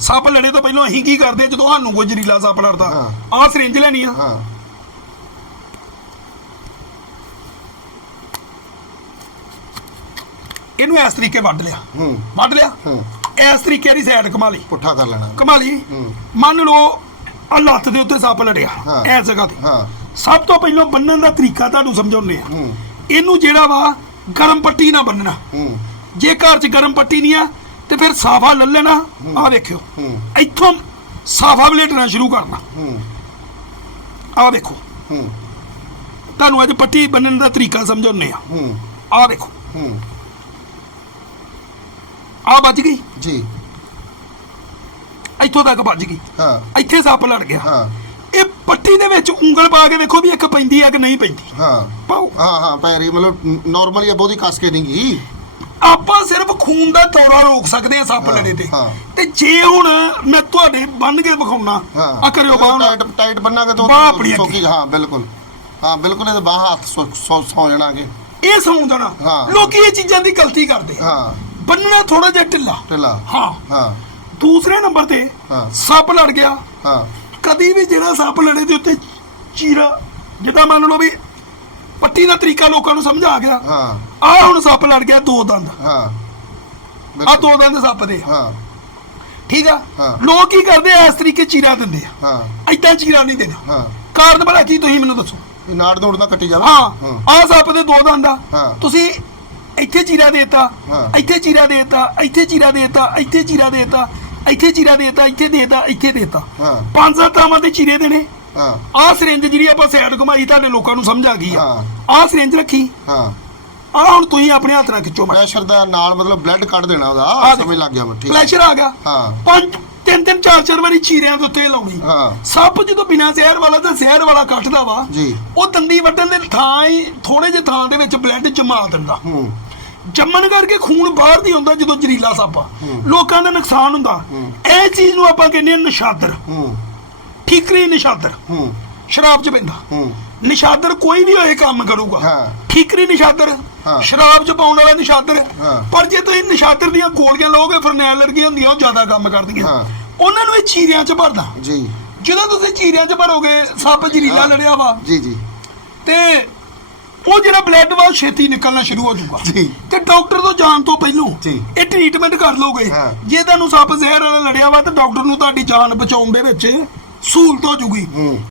ਸੱਪ ਲੜੇ ਤੋਂ ਪਹਿਲਾਂ ਅਸੀਂ ਕੀ ਕਰਦੇ ਆ? ਜਦੋਂ ਸਾਨੂੰ ਕੋਈ ਜ਼ਰੀਲਾ ਸੱਪ ਲੜਦਾ ਹਾਂ। ਆਹ ਸਰਿੰਜ ਲੈਣੀ ਆ। ਹਾਂ। ਇਹਨੂੰ ਇਸ ਤਰੀਕੇ ਵੱਢ ਲਿਆ। ਹੂੰ। ਵੱਢ ਲਿਆ। ਹੂੰ। ਇਸ ਤਰੀਕੇ ਦੀ ਸਾਈਡ ਕਮਾ ਲਈ। ਪੁੱਠਾ ਕਰ ਲੈਣਾ। ਕਮਾ ਲਈ ਹੂੰ। ਮੰਨ ਲਓ ਆ ਲੱਤ ਦੇ ਉੱਤੇ ਸੱਪ ਲੜਿਆ ਹਾਂ। ਇਸ ਜਗ੍ਹਾ ਤੇ। ਹਾਂ। ਸਭ ਤੋਂ ਪਹਿਲਾਂ ਬੰਨਣ ਦਾ ਤਰੀਕਾ ਤੁਹਾਨੂੰ ਸਮਝਾਉਂਦੇ ਆ। ਹੂੰ। ਇਹਨੂੰ ਜਿਹੜਾ ਵਾ ਗਰਮ ਪੱਟੀ ਨਾਲ ਬੰਨਣਾ। ਹੂੰ। ਜੇ ਘਰ 'ਚ ਗਰਮ ਪੱਟੀ ਨਹੀਂ ਆ ਤੇ ਫਿਰ ਸਾਫਾ ਲੈ ਲੈਣਾ। ਆਹ ਦੇਖਿਓ। ਹੂੰ। ਇੱਥੋਂ ਸਾਫਾ ਬਲੇਟਣਾ ਸ਼ੁਰੂ ਕਰਨਾ। ਦੇਖੋ। ਹੂੰ। ਤੁਹਾਨੂੰ ਅੱਜ ਪੱਟੀ ਬੰਨਣ ਦਾ ਤਰੀਕਾ ਸਮਝਾਉਂਦੇ ਆ ਦੇਖੋ। ਹੂੰ। ਆਹ ਵੱਜ ਗਈ। ਜੀ। ਇੱਥੋਂ ਤੱਕ ਵੱਜ ਗਈ। ਹਾਂ। ਇੱਥੇ ਸੱਪ ਲੜ ਗਿਆ। ਹਾਂ। ਇਹ ਪੱਟੀ ਦੇ ਵਿੱਚ ਉਂਗਲ ਪਾ ਕੇ ਦੇਖੋ ਵੀ ਇੱਕ ਪੈਂਦੀ ਆ ਕਿ ਨਹੀਂ ਪੈਂਦੀ। ਹਾਂ। ਪਾਓ। ਹਾਂ ਹਾਂ ਪੈਰੀ। ਮਤਲਬ ਨਾਰਮਲੀ ਬਹੁਤੀ ਕੱਸ ਕੇ ਨਹੀਂ ਗਈ। ਆਪਾਂ ਸਿਰਫ ਖੂਨ ਦਾ ਦੌਰਾ ਰੋਕ ਸਕਦੇ ਆ ਸੱਪ ਲੜੇ ਤੇ। ਹਾਂ। ਤੇ ਜੇ ਹੁਣ ਮੈਂ ਤੁਹਾਡੇ ਬੰਨ ਕੇ ਵਿਖਾਉਣਾ ਆ ਕਰਿਓ ਬਾਹ ਟਾਈਟ ਟਾਈਟ ਬੰਨਾਂਗੇ ਤਾਂ ਬਾਂਹ ਆਪਣੀ। ਸੌਖੀ ਹਾਂ ਬਿਲਕੁਲ। ਹਾਂ ਬਿਲਕੁਲ ਇਹਦੇ ਬਾਹ ਹੱਥ ਸੌ- ਸੌ ਸੌ ਜਾਣਾਗੇ। ਇਹ ਸੌਂ ਜਾਣਾ। ਹਾਂ। ਲੋਕੀ ਇਹ ਚੀਜ਼ਾਂ ਦੀ ਗਲਤੀ ਕਰਦੇ। ਹਾਂ। ਬੰਨਣਾ ਥੋੜਾ ਜਿਹਾ ਢਿੱਲਾ। ਢਿੱਲਾ। ਹਾਂ। ਹਾਂ। ਦੂਸਰੇ ਨੰਬਰ ਤੇ ਹਾਂ। ਸੱਪ ਲੜ ਗਿਆ। ਹਾਂ। ਕਦੀ ਵੀ ਜਿਹੜਾ ਸੱਪ ਲੜੇ ਦੇ ਉੱਤੇ ਚੀਰਾ ਜਿੱਦਾਂ ਮੰਨ ਲਓ ਵੀ ਪੱਟੀ ਦਾ ਤਰੀਕਾ ਲੋਕਾਂ ਨੂੰ ਸਮਝਾ ਗਿਆ। ਹਾਂ। ਆਹ ਹੁਣ ਸੱਪ ਲੜ ਗਿਆ ਦੋ ਦੰਦ। ਹਾਂ। ਆ। ਦੋ ਦੰਦ ਸੱਪ ਦੇ। ਆ। ਹਾਂ। ਠੀਕ ਆ। ਲੋਕ ਕੀ ਕਰਦੇ ਆ? ਇਸ ਤਰੀਕੇ ਚੀਰਾ ਦਿੰਦੇ ਆ। ਹਾਂ। ਐਦਾਂ ਚੀਰਾ ਨਹੀਂ ਦੇਣਾ। ਹਾਂ। ਕਾਰਨ ਭਲਾ ਕੀ ਤੁਸੀਂ ਮੈਨੂੰ ਦੱਸੋ? ਨਾੜ ਦੌੜ ਨਾ ਕੱਟੀ ਜਾਵੇ। ਹਾਂ। ਆਹ ਸੱਪ ਦੇ ਦੋ ਦੰਦ ਆ। ਤੁਸੀਂ ਇੱਥੇ ਚੀਰਾ ਦੇਤਾ। ਇੱਥੇ ਚੀਰਾ ਦੇਤਾ। ਇੱਥੇ ਚੀਰਾ ਦੇਤਾ। ਇੱਥੇ ਚੀਰਾ ਦੇਤਾ। ਇੱਥੇ ਚੀਰਾ ਦੇਤਾ। ਇੱਥੇ ਦੇਤਾ। ਇੱਥੇ ਦੇਤਾ। ਹਾਂ। ਪੰਜ ਸੱਤ ਥਾਵਾਂ ਤੇ ਚੀਰੇ ਦੇਣੇ। ਹਾਂ। ਆਹ ਸਿਰਿੰਜ ਜਿਹੜੀ ਆਪਾਂ ਸਾਈਡ ਘੁਮਾਈ ਤੁਹਾਡੇ ਲੋਕਾਂ ਨੂੰ ਸਮਝ ਆ ਗਈ ਆ। ਹਾਂ। ਆਹ ਸਿਰਿੰਜ ਰੱਖੀ। ਹਾਂ। ਆਹ ਹੁਣ ਤੁਸੀਂ ਆਪਣੇ ਹੱਥ ਨਾਲ ਖਿੱਚੋ ਮੈਂ ਪ੍ਰੈਸ਼ਰ ਦਾ ਨਾਲ ਮਤਲਬ ਬਲੱਡ ਕੱਢ ਦੇਣਾ ਉਹਦਾ। ਸਮਝ ਲੱਗ ਗਿਆ ਮੈਂ ਠੀਕ ਫਲੈਸ਼ਰ ਆ ਗਿਆ। ਹਾਂ। ਪੰਜ ਤਿੰਨ ਤਿੰਨ ਚਾਰ ਚਾਰ ਵਾਰੀ ਚੀਰਿਆਂ ਦੇ ਉੱਤੇ ਲਾਉਣੀ। ਹਾਂ। ਸੱਪ ਜਦੋਂ ਬਿਨਾਂ ਜ਼ਹਿਰ ਵਾਲਾ ਤੇ ਜ਼ਹਿਰ ਵਾਲਾ ਕੱਟਦਾ ਵਾ ਜੀ। ਉਹ ਦੰਦੀ ਵੱਟਣ ਦੇ ਥਾਂ ਹੀ ਥੋੜੇ ਜਿਹੇ ਥਾਂ ਦੇ ਵਿੱਚ ਬਲੱਡ ਜਮਾ ਦਿੰਦਾ। ਹੂੰ। ਜੰਮਣ ਕਰਕੇ ਖੂਨ ਬਾਹਰ ਦੀ ਹੁੰਦਾ ਜਦੋਂ ਜ਼ਰੀਲਾ ਸੱਪ ਆ। ਲੋਕਾਂ ਦਾ ਨੁਕਸਾਨ ਹੁੰਦਾ। ਇਹ ਚੀਜ਼ ਨੂੰ ਆਪਾਂ ਕਹਿੰਦੇ ਆ ਨਿਸ਼ਾਦਰ। ਹੂੰ। ਠੀਕਰੀ ਨਿਸ਼ਾਦਰ ਹੂੰ ਸ਼ਰਾਬ 'ਚ ਪੈਂਦਾ ਹੂੰ ਨਿਸ਼ਾਦਰ ਕੋਈ ਵੀ ਹੋਏ ਕੰਮ ਕਰੂਗਾ ਹਾਂ। ਠੀਕਰੀ ਨਿਸ਼ਾਦਰ ਹਾਂ। ਸ਼ਰਾਬ 'ਚ ਪਾਉਣ ਵਾਲਾ ਨਿਸ਼ਾਦਰ ਹਾਂ। ਪਰ ਜੇ ਤੁਸੀਂ ਨਿਸ਼ਾਦਰ ਦੀਆਂ ਗੋਲੀਆਂ ਲਓਗੇ ਫਰਨੈਲ ਲੜਕੀਆਂ ਹੁੰਦੀਆਂ ਉਹ ਜ਼ਿਆਦਾ ਕੰਮ ਕਰਦੀਆਂ ਹਾਂ। ਉਹਨਾਂ ਨੂੰ ਇਹ ਚੀਰਿਆਂ 'ਚ ਭਰਦਾ ਜੀ ਜਦੋਂ ਤੁਸੀਂ ਚੀਰਿਆਂ 'ਚ ਭਰੋਗੇ ਸੱਪ ਜ਼ਰੀਲਾ ਹਾਂ। ਲੜਿਆ ਵਾ ਜੀ ਜੀ ਤੇ ਉਹ ਜਿਹੜਾ ਬਲੱਡ ਵਾ ਉਹ ਛੇਤੀ ਨਿਕਲਣਾ ਸ਼ੁਰੂ ਹੋ ਜਾਊਗਾ ਜੀ। ਤੇ ਡਾਕਟਰ ਤੋਂ ਜਾਣ ਤੋਂ ਪਹਿਲਾਂ ਜੀ। ਇਹ ਟ੍ਰੀਟਮੈਂਟ ਕਰ ਲੋਗੇ ਹਾਂ। ਜੇ ਤੁਹਾਨੂੰ ਸੱਪ ਜ਼ਹਿਰ ਵਾਲਾ ਲੜਿਆ ਵਾ ਤਾਂ ਡਾਕਟਰ ਨੂੰ ਤੁਹਾਡੀ ਜਾਨ ਬਚਾਉਣ ਦੇ ਵਿੱਚ ਸਹੂਲਤ ਹੋ। ਜੂਗੀ